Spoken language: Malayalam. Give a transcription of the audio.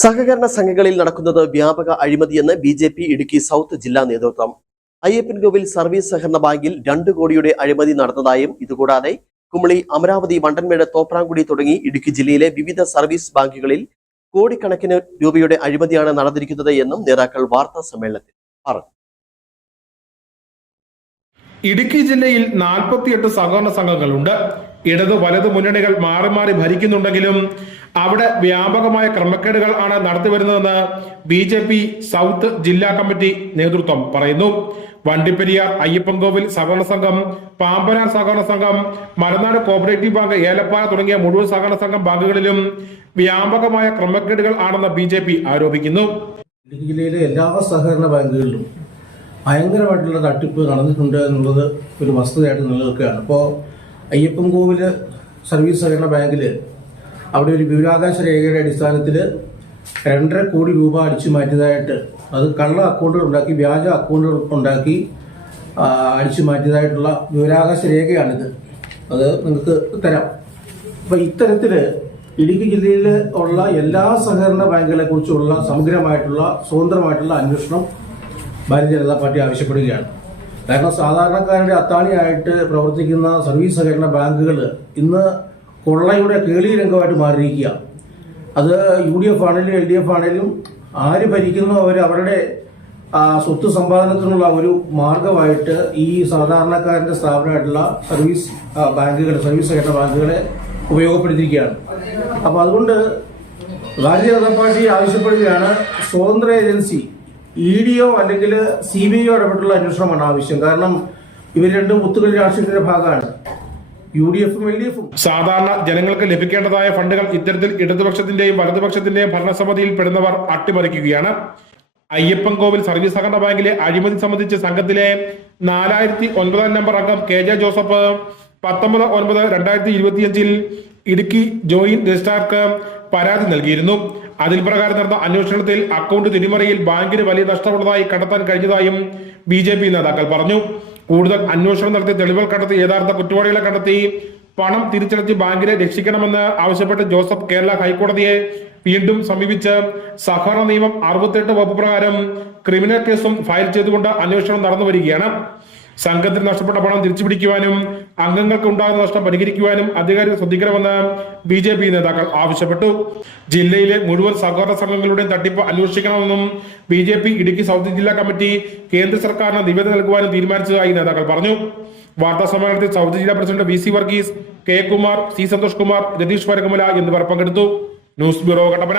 സഹകരണ സംഘങ്ങളിൽ നടക്കുന്നത് വ്യാപക അഴിമതിയെന്ന് ബി.ജെ.പി. ഇടുക്കി സൗത്ത് ജില്ലാ നേതൃത്വം. അയ്യപ്പൻകോവിൽ സർവീസ് സഹകരണ ബാങ്കിൽ 2 കോടിയുടെ അഴിമതി നടന്നതായും ഇതുകൂടാതെ കുമളി, അമരാവതി, വണ്ടൻമേട്, തോപ്രാംകുടി തുടങ്ങി ഇടുക്കി ജില്ലയിലെ വിവിധ സർവീസ് ബാങ്കുകളിൽ കോടിക്കണക്കിന് രൂപയുടെ അഴിമതിയാണ് നടന്നിരിക്കുന്നത് എന്നും നേതാക്കൾ വാർത്താ സമ്മേളനത്തിൽ പറഞ്ഞു. ഇടുക്കി ജില്ലയിൽ 48 സഹകരണ സംഘങ്ങളുണ്ട്. ഇടത് വലത് മുന്നണികൾ മാറി മാറി ഭരിക്കുന്നുണ്ടെങ്കിലും അവിടെ വ്യാപകമായ ക്രമക്കേടുകൾ ആണ് നടത്തിവരുന്നതെന്ന് ബി.ജെ.പി. സൗത്ത് ജില്ലാ കമ്മിറ്റി നേതൃത്വം പറയുന്നു. വണ്ടിപ്പെരിയാർ അയ്യപ്പൻകോവിൽ സഹകരണ സംഘം, പാമ്പനാർ സഹകരണ സംഘം, മലനാട് കോഓപ്പറേറ്റീവ് ബാങ്ക്, ഏലപ്പാറ തുടങ്ങിയ മുഴുവൻ സഹകരണ സംഘം ബാങ്കുകളിലും വ്യാപകമായ ക്രമക്കേടുകൾ ആണെന്ന് ബി.ജെ.പി. ആരോപിക്കുന്നു. ഇടുക്കി ജില്ലയിലെ എല്ലാ സഹകരണ ബാങ്കുകളിലും ഭയങ്കരമായിട്ടുള്ള തട്ടിപ്പ് നടന്നിട്ടുണ്ട് എന്നുള്ളത് ഒരു വസ്തുതയായിട്ട് നിലനിൽക്കുകയാണ്. അപ്പോൾ അയ്യപ്പൻകോവിൽ സർവീസ് സഹകരണ ബാങ്കിൽ അവിടെ ഒരു വിവരാവകാശ രേഖയുടെ അടിസ്ഥാനത്തിൽ 2.5 കോടി രൂപ അടിച്ചു മാറ്റിയതായിട്ട്, അത് കള്ള അക്കൗണ്ടുകൾ ഉണ്ടാക്കി, വ്യാജ അക്കൗണ്ടുകൾ ഉണ്ടാക്കി അടിച്ചു മാറ്റിയതായിട്ടുള്ള വിവരാവകാശ രേഖയാണിത്. അത് നിങ്ങൾക്ക് തരാം. അപ്പോൾ ഇത്തരത്തിൽ ഇടുക്കി ജില്ലയിൽ ഉള്ള എല്ലാ സഹകരണ ബാങ്കുകളെ കുറിച്ചുള്ള സമഗ്രമായിട്ടുള്ള സ്വതന്ത്രമായിട്ടുള്ള അന്വേഷണം ഭാരതീയ ജനതാ പാർട്ടി ആവശ്യപ്പെടുകയാണ്. കാരണം സാധാരണക്കാരുടെ അത്താണിയായിട്ട് പ്രവർത്തിക്കുന്ന സർവീസ് സഹകരണ ബാങ്കുകൾ ഇന്ന് കൊള്ളയുടെ കേളി രംഗമായിട്ട് മാറിയിരിക്കുക. അത് UDF ആണെങ്കിലും LDF ആണെങ്കിലും ആര് ഭരിക്കുന്നു അവർ അവരുടെ സ്വത്ത് സമ്പാദനത്തിനുള്ള ഒരു മാർഗമായിട്ട് ഈ സാധാരണക്കാരന്റെ സ്ഥാപനമായിട്ടുള്ള സർവീസ് ബാങ്കുകൾ, സർവീസ് സഹകരണ ബാങ്കുകളെ ഉപയോഗപ്പെടുത്തിയിരിക്കുകയാണ്. അപ്പൊ അതുകൊണ്ട് ഭാരതീയ ജനതാ പാർട്ടി ആവശ്യപ്പെടുകയാണ്, സ്വതന്ത്ര ഏജൻസി EDO അല്ലെങ്കിൽ CBI ഇടപെട്ടുള്ള അന്വേഷണമാണ് ആവശ്യം. കാരണം ഇവർ രണ്ടും ഒത്തുകളി രാഷ്ട്രീയത്തിന്റെ ഭാഗമാണ്, UDF-ഉം LDF-ഉം. സാധാരണ ജനങ്ങൾക്ക് ലഭിക്കേണ്ടതായ ഫണ്ടുകൾ ഇത്തരത്തിൽ ഇടതുപക്ഷത്തിന്റെയും വലതുപക്ഷത്തിന്റെയും ഭരണസമിതിയിൽ പെടുന്നവർ അട്ടിമറിക്കുകയാണ്. അയ്യപ്പൻകോവിൽ സർവീസ് സഹകരണ ബാങ്കിലെ അഴിമതി സംബന്ധിച്ച് സംഘത്തിലെ 4009 നമ്പർ അംഗം KJ ജോസഫ് 19/9/2025 ഇടുക്കി ജോയിന്റ് രജിസ്ട്രാർക്ക് പരാതി നൽകിയിരുന്നു. അതിൽ പ്രകാരം നടന്ന അന്വേഷണത്തിൽ അക്കൗണ്ട് തിരിമറിയിൽ ബാങ്കിന് വലിയ നഷ്ടമുള്ളതായി കണ്ടെത്താൻ കഴിഞ്ഞതായും ബി.ജെ.പി. നേതാക്കൾ പറഞ്ഞു. കൂടുതൽ അന്വേഷണം നടത്തി തെളിവുകൾ കണ്ടെത്തി യഥാർത്ഥ കുറ്റവാളികളെ കണ്ടെത്തി പണം തിരിച്ചടച്ച് ബാങ്കിനെ രക്ഷിക്കണമെന്ന് ആവശ്യപ്പെട്ട് ജോസഫ് കേരള ഹൈക്കോടതിയെ വീണ്ടും സമീപിച്ച് സഹകരണ നിയമം 68 വകുപ്പ് പ്രകാരം ക്രിമിനൽ കേസും ഫയൽ ചെയ്തുകൊണ്ട് അന്വേഷണം നടന്നു വരികയാണ്. സംഘത്തിന് നഷ്ടപ്പെട്ട പണം തിരിച്ചുപിടിക്കുവാനും അംഗങ്ങൾക്ക് ഉണ്ടാകുന്ന നഷ്ടം പരിഹരിക്കുവാനും അധികാരികൾ ശ്രദ്ധിക്കണമെന്ന് ബി.ജെ.പി. നേതാക്കൾ ആവശ്യപ്പെട്ടു. ജില്ലയിലെ മുഴുവൻ സഹകരണ സംഘങ്ങളുടെയും തട്ടിപ്പ് അന്വേഷിക്കണമെന്നും ബി.ജെ.പി. ഇടുക്കി സൗത്ത് ജില്ലാ കമ്മിറ്റി കേന്ദ്ര സർക്കാരിന് നിവേദനം നൽകുവാനും തീരുമാനിച്ചതായി നേതാക്കൾ പറഞ്ഞു. വാർത്താ സമ്മേളനത്തിൽ സൗത്ത് ജില്ലാ president VC Varghese, K. Kumar, C. Santhosh Kumar, Ratheesh Parakamala എന്നിവർ പങ്കെടുത്തു. News bureau, Kattappana.